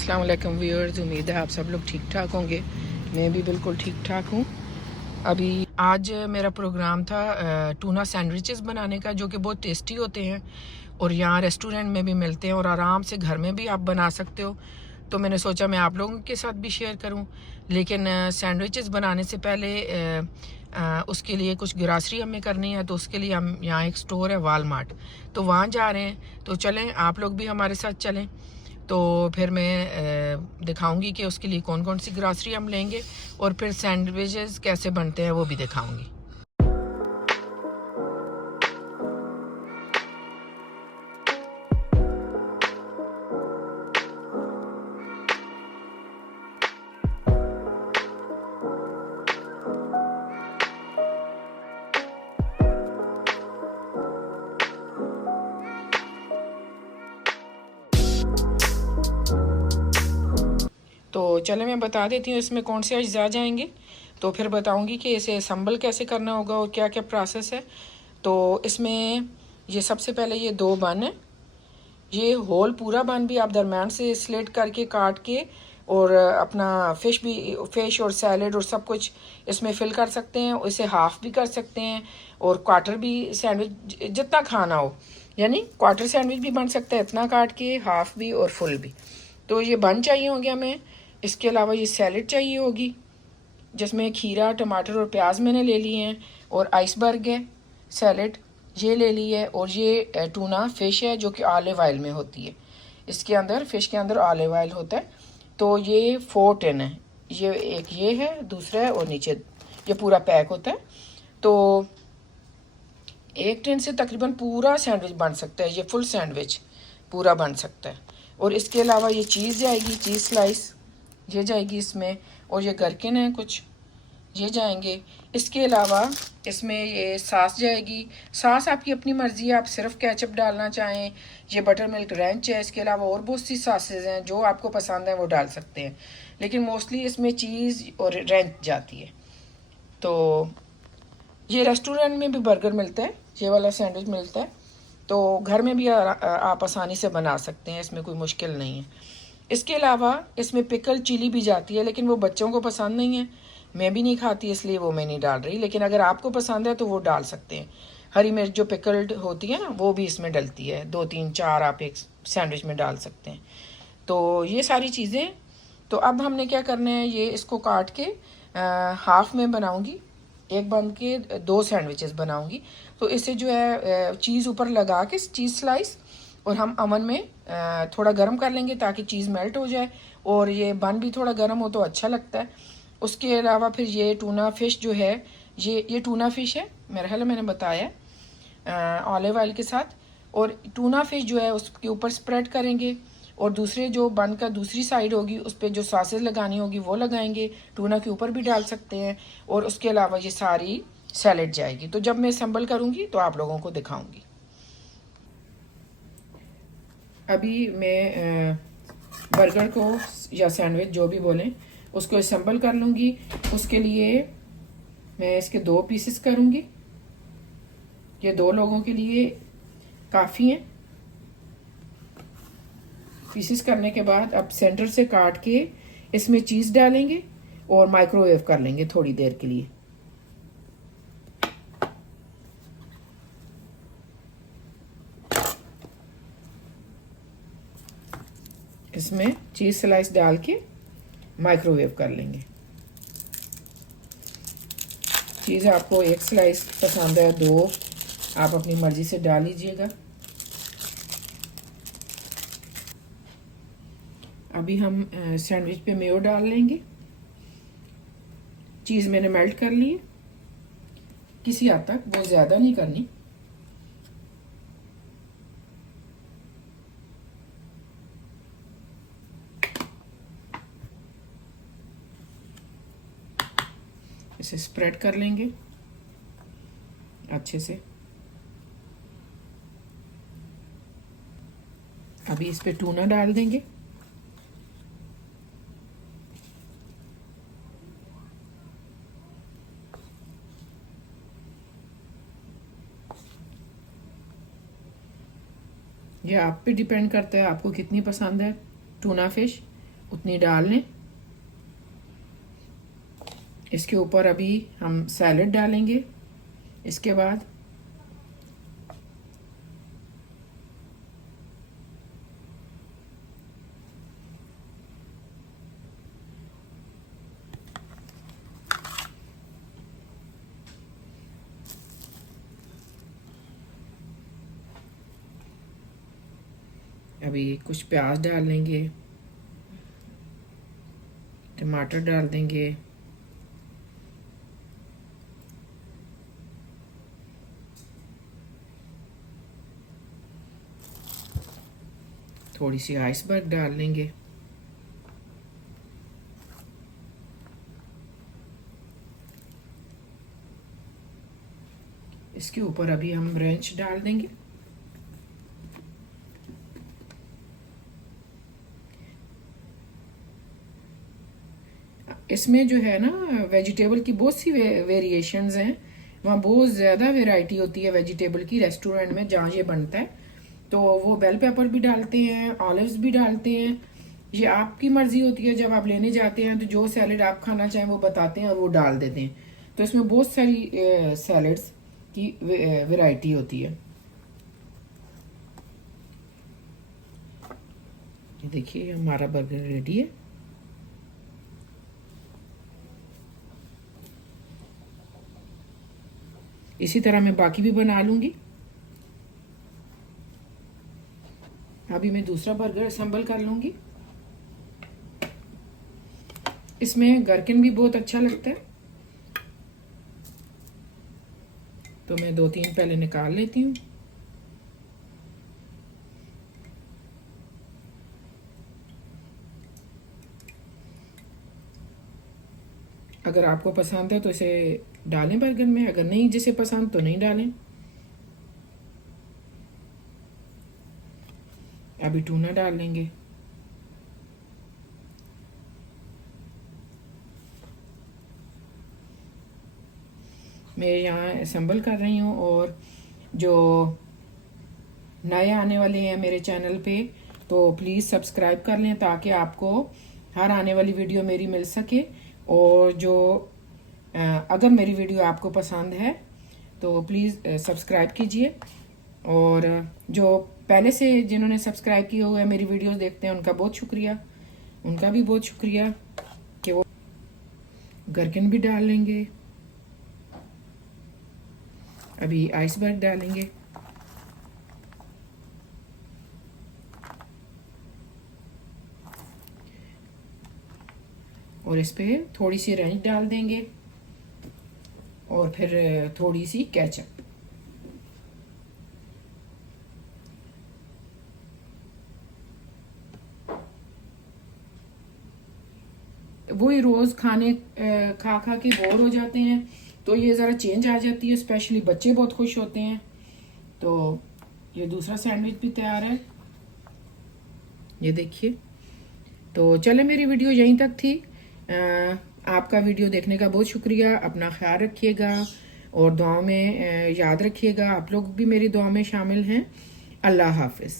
अस्सलाम वालेकुम व्यूअर्स, उम्मीद है आप सब लोग ठीक ठाक होंगे। मैं भी बिल्कुल ठीक ठाक हूँ। अभी आज मेरा प्रोग्राम था टूना सैंडविचेस बनाने का, जो कि बहुत टेस्टी होते हैं और यहाँ रेस्टोरेंट में भी मिलते हैं और आराम से घर में भी आप बना सकते हो। तो मैंने सोचा मैं आप लोगों के साथ भी शेयर करूं। लेकिन सैंडविचेस बनाने से पहले उसके लिए कुछ ग्रॉसरी हमें करनी है, तो उसके लिए हम यहाँ एक स्टोर है वालमार्ट, तो वहाँ जा रहे हैं। तो चलें, आप लोग भी हमारे साथ चलें। तो फिर मैं दिखाऊंगी कि उसके लिए कौन कौन सी ग्रॉसरी हम लेंगे और फिर सैंडविचेस कैसे बनते हैं वो भी दिखाऊंगी। तो चले मैं बता देती हूँ इसमें कौन से अज्जा जाएंगे, तो फिर बताऊंगी कि इसे असम्बल कैसे करना होगा और क्या क्या प्रोसेस है। तो इसमें ये सबसे पहले ये 2 बन है, ये होल पूरा बन भी आप दरम्यान से स्लिट करके काट के और अपना फिश और सैलेड और सब कुछ इसमें फिल कर सकते हैं। इसे हाफ़ भी कर सकते हैं और क्वार्टर भी, सैंडविच जितना खाना हो, यानी क्वार्टर सैंडविच भी बन सकता है इतना काट के, हाफ़ भी और फुल भी। तो ये बन चाहिए होंगे हमें। इसके अलावा ये सैलेड चाहिए होगी, जिसमें खीरा, टमाटर और प्याज मैंने ले लिए हैं, और आइसबर्ग है सैलेड ये ले ली है, और ये टूना फ़िश है जो कि ऑलिव ऑयल में होती है। इसके अंदर, फ़िश के अंदर ऑलिव ऑयल होता है। तो ये 4 टिन है, ये एक ये है, दूसरा है, और नीचे ये पूरा पैक होता है। तो 1 टिन से तकरीबन पूरा सैंडविच बन सकता है, ये फुल सैंडविच पूरा बन सकता है। और इसके अलावा ये चीज़ जाएगी, चीज़ स्लाइस ये जाएगी इसमें, और ये गरकिन है कुछ, ये जाएंगे। इसके अलावा इसमें ये सास जाएगी। सास आपकी अपनी मर्ज़ी है, आप सिर्फ केचप डालना चाहें, ये बटर मिल्क रेंच है। इसके अलावा और बहुत सी सासेज हैं, जो आपको पसंद है वो डाल सकते हैं, लेकिन मोस्टली इसमें चीज़ और रेंच जाती है। तो ये रेस्टोरेंट में भी बर्गर मिलता है, ये वाला सैंडविच मिलता है, तो घर में भी आप आसानी से बना सकते हैं, इसमें कोई मुश्किल नहीं है। इसके अलावा इसमें पिकल चिली भी जाती है, लेकिन वो बच्चों को पसंद नहीं है, मैं भी नहीं खाती, इसलिए वो मैं नहीं डाल रही। लेकिन अगर आपको पसंद है तो वो डाल सकते हैं। हरी मिर्च जो पिकल्ड होती है ना, वो भी इसमें डलती है, 2 3 4 आप एक सैंडविच में डाल सकते हैं। तो ये सारी चीज़ें। तो अब हमने क्या करना है, ये इसको काट के हाफ में बनाऊंगी, एक बन के 2 सैंडविचेस बनाऊंगी। तो इसे जो है चीज़ ऊपर लगा के, चीज़ स्लाइस, और हम अवन में थोड़ा गर्म कर लेंगे ताकि चीज़ मेल्ट हो जाए, और ये बन भी थोड़ा गर्म हो तो अच्छा लगता है। उसके अलावा फिर ये टूना फ़िश जो है, ये टूना फ़िश है, मेरे ख्याल मैंने बताया ऑलिव ऑयल के साथ। और टूना फ़िश जो है उसके ऊपर स्प्रेड करेंगे, और दूसरे जो बन का दूसरी साइड होगी उस पर जो सॉसेज लगानी होगी वो लगाएंगे, टूना के ऊपर भी डाल सकते हैं। और उसके अलावा ये सारी सैलेड जाएगी। तो जब मैं असम्बल करूँगी तो आप लोगों को दिखाऊँगी। अभी मैं बर्गर को या सैंडविच जो भी बोलें उसको असम्बल कर लूँगी। उसके लिए मैं इसके 2 पीसेस करूँगी, ये 2 लोगों के लिए काफ़ी हैं। पीसेस करने के बाद अब सेंटर से काट के इसमें चीज़ डालेंगे और माइक्रोवेव कर लेंगे थोड़ी देर के लिए। इसमें चीज़ स्लाइस डाल के माइक्रोवेव कर लेंगे। चीज़ आपको 1 स्लाइस पसंद है, 2 आप अपनी मर्ज़ी से डाल लीजिएगा। अभी हम सैंडविच पे मेयो डाल लेंगे। चीज़ मैंने मेल्ट कर ली है, किसी हद तक, बहुत ज़्यादा नहीं करनी। इसे स्प्रेड कर लेंगे अच्छे से। अभी इस पे टूना डाल देंगे। ये आप पे डिपेंड करता है आपको कितनी पसंद है टूना फिश। उतनी डाल लें। इसके ऊपर अभी हम सैलड डालेंगे। इसके बाद अभी कुछ प्याज डाल लेंगे, टमाटर डाल देंगे, थोड़ी सी आइसबर्ग डाल लेंगे। इसके ऊपर अभी हम ब्रेंच डाल देंगे। इसमें जो है ना वेजिटेबल की बहुत सी वेरिएशंस हैं, वहाँ बहुत ज़्यादा वैरायटी होती है वेजिटेबल की रेस्टोरेंट में जहाँ ये बनता है। तो वो बेल पेपर भी डालते हैं, ऑलिव्स भी डालते हैं, ये आपकी मर्जी होती है। जब आप लेने जाते हैं तो जो सैलेड आप खाना चाहें वो बताते हैं और वो डाल देते हैं। तो इसमें बहुत सारी सैलड्स की वैरायटी होती है। ये देखिए हमारा बर्गर रेडी है। इसी तरह मैं बाकी भी बना लूंगी। अभी मैं दूसरा बर्गर असेंबल कर लूंगी। इसमें गरकिन भी बहुत अच्छा लगता है, तो मैं 2-3 पहले निकाल लेती हूँ। अगर आपको पसंद है तो इसे डालें बर्गर में, अगर नहीं जिसे पसंद तो नहीं डालें। अभी टूना डाल लेंगे। मैं यहाँ असेंबल कर रही हूँ, और जो नए आने वाले हैं मेरे चैनल पे तो प्लीज़ सब्सक्राइब कर लें ताकि आपको हर आने वाली वीडियो मेरी मिल सके। और जो अगर मेरी वीडियो आपको पसंद है तो प्लीज़ सब्सक्राइब कीजिए। और जो पहले से जिन्होंने सब्सक्राइब किया हुआ है मेरी वीडियोस देखते हैं उनका बहुत शुक्रिया, उनका भी बहुत शुक्रिया कि वो गरकिन भी डाल लेंगे। अभी आइसबर्ग डालेंगे। और इस पे थोड़ी सी रेंच डाल देंगे और फिर थोड़ी सी केचप। वही रोज़ खाने खा खा के बोर हो जाते हैं, तो ये ज़रा चेंज आ जाती है। स्पेशली बच्चे बहुत खुश होते हैं। तो ये दूसरा सैंडविच भी तैयार है, ये देखिए। तो चले मेरी वीडियो यहीं तक थी। आपका वीडियो देखने का बहुत शुक्रिया। अपना ख्याल रखिएगा और दुआ में याद रखिएगा। आप लोग भी मेरी दुआ में शामिल हैं। अल्लाह हाफिज़।